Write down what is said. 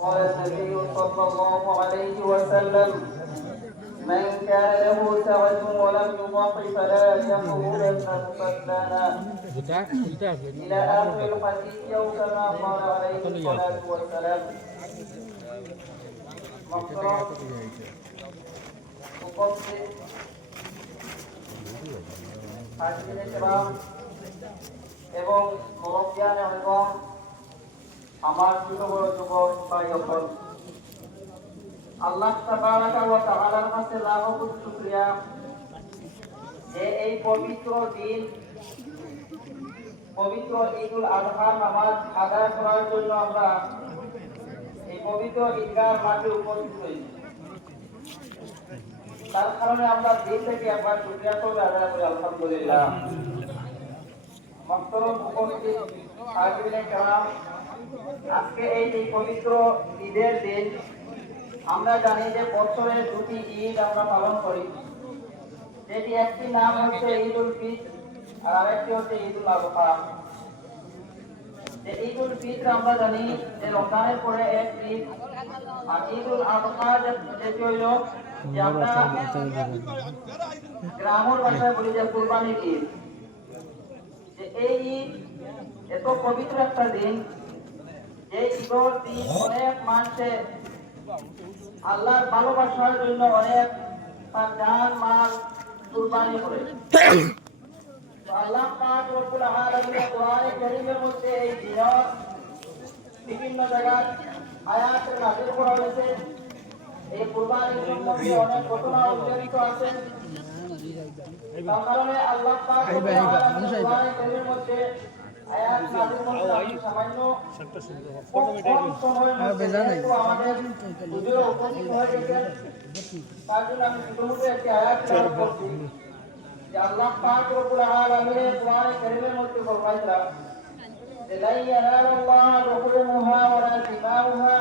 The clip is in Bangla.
قال النبي صلى الله عليه وسلم من كان له سعة ولم يضح فلا يخرجن فسلانا إلى آخر الحديث أو كما قال عليه الصلاة والسلام. محترم উপস্থিত হাজিরিনে কেরাম এবং মুরব্বিয়ান এবং আমার ছোট বড় যুবক ভাই সকল, আল্লাহ তাবারাকা ওয়া তাআলার কাছে লাখ কোটি শুকরিয়া যে এই পবিত্র দিন, পবিত্র ঈদুল আযহার নামাজ আদায় করার জন্য আমরা এই পবিত্র ঈদগাহ মাঠে উপস্থিত হয়েছি। তার কারণে আমরা দিন থেকে একবার শুকরিয়া করে আদায় করি আলহামদুলিল্লাহ। মুহতারাম উপস্থিত হাজিরিনে কেরাম, আজকে এই যে পবিত্র ঈদের দিন, আমরা জানি যে বছরে দুটি ঈদ আমরা পালন করি, যেটি একটি নাম হচ্ছে ঈদুল ফিতর আর আরেকটি হচ্ছে ঈদুল আযহা। ঈদুল ফিতর আমরা জানি যে রমজানের পরে এক ঈদ, আর ঈদুল আযহা যেটি হইল যে আমরা গ্রামের ভাষায় বলি যে কুরবানির ঈদ। যে এই ঈদ এত পবিত্র একটা দিন, যে ঈদের দিন অনেক মানুষে আল্লাহর ভালোবাসার জন্য অনেক তার জান মাল কুরবানি করে। আল্লাহ পাক রব্বুল আলামিন কোরআনে কারীমের মধ্যে এই দিনের বিভিন্ন জায়গায় আয়াত নাযিল করা হয়েছে। এই কুরবানির সম্পর্কে অনেক ঘটনা উল্লেখিত আছে। তার কারণে আল্লাহ পাক রব্বুল আলামিন কোরআনে কারীমের মধ্যে আয়াত নাযিল করতে সামান্য আমাদের হুজুর উপস্থিত হয়ে গেছেন। তার জন্য আমি শুরুতে একটি আয়াত তেলাওয়াত করছি যে আল্লাহ পাক রব্বুল আলামিন কোরআনে কারীমের মধ্যে ফরমাইছেন, লা ইয়ানালুল্লাহু লুহুমুহা ওয়ালা দিমাউহা